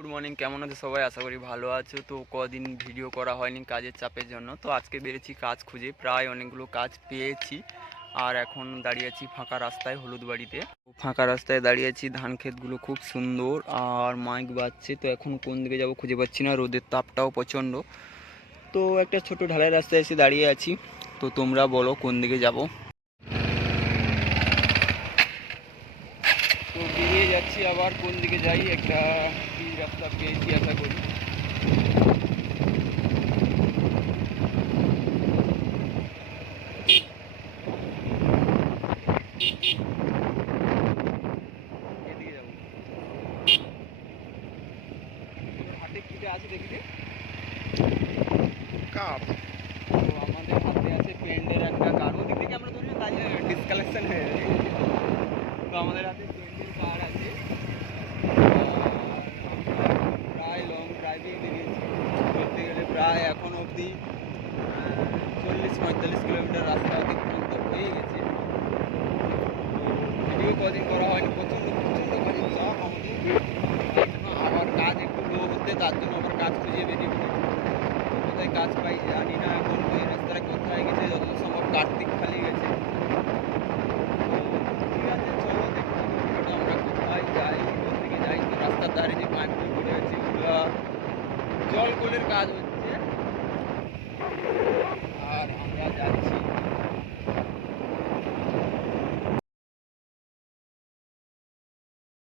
Good morning, কেমন আছো সবাই? আশা করি ভালো আছো। তো কদিন ভিডিও করা হয়নি কাজের চাপের জন্য। তো আজকে বেরিয়েছি কাজ খুঁজে, প্রায় অনেকগুলো কাজ পেয়েছি। আর এখন দাঁড়িয়ে আছি ফাঁকা রাস্তায় হলুদ বাড়িতে। ফাঁকা রাস্তায় দাঁড়িয়ে আছি, ধান ক্ষেতগুলো খুব সুন্দর আর মাইক বাজছে। তো এখন কোন দিকে যাব খুঁজে পাচ্ছি না, রোদের তাপটাও প্রচণ্ড। তো একটা ছোট ঢালাই রাস্তায় এসে দাঁড়িয়ে আছি। তো তোমরা বলো কোন দিকে যাব। তো বেরিয়ে যাচ্ছি, আবার কোন দিকে যাই, একটা কি রাস্তা পেয়েছি আশা করি। এদিকে যাবো, হাতে কিটা আছে দেখি কাপ। তো আমাদের হাতে আছে পেন্ডের একটা কার্ড, ওদিক থেকে আমরা ধরি না, তাই ডিসকালেকশন হয়ে যাবে। তো আমাদের হাতে পেন্ডের কার্ড আছে। প্রায় লং ড্রাইভিং বেরিয়েছি, বলতে গেলে প্রায় এখন অবধি 40-45 কিলোমিটার রাস্তা অতিক্রান্ত হয়ে গেছে। তো ভিডিও কদিন করা হয়নি, প্রচণ্ড কাজের চাপ আমাদের। তার জন্য আবার কাজ একটু লো হতে, তার জন্য আবার কাজ খুঁজে বেরিয়ে পড়েছি। কোথায় কাজ পাই জানি না, এখন ওই রাস্তাটা কোথায় গেছে, যতদূর সম্ভব কার্তিক খালি গেছে। ঠিক আছে, চলো দেখতে ভিডিওটা আমরা কোথায় যাই, কোন দিকে যাই। তো রাস্তার ধারে যে পাইপগুলো পড়ে আছে ওগুলো জল কলের কাজ হচ্ছে, আর আমরা যাচ্ছি